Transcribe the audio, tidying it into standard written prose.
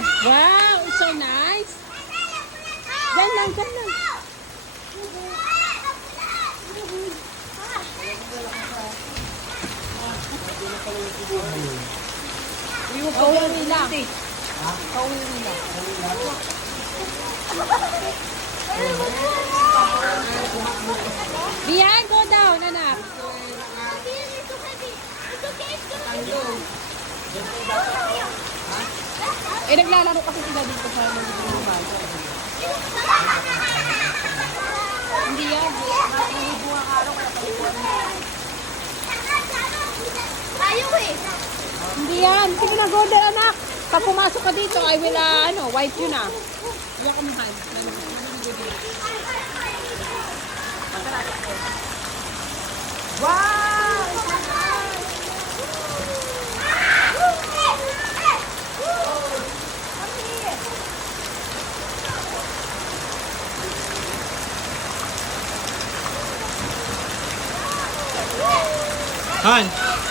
na. Wow, it's so nice. Gan lang, gan lang. Kauwi lang. Kauwi lang. Bian, go down, anak. Naglalaro kasi sila dito sa lumal. Hindi yan. Nalibo ang araw kaya palibuan mo. Ayaw eh. Hindi yan. Sige na, go there, anak. Pag pumasok ka dito, I will, wipe you na. Iwa ka mahal. Wow! Han!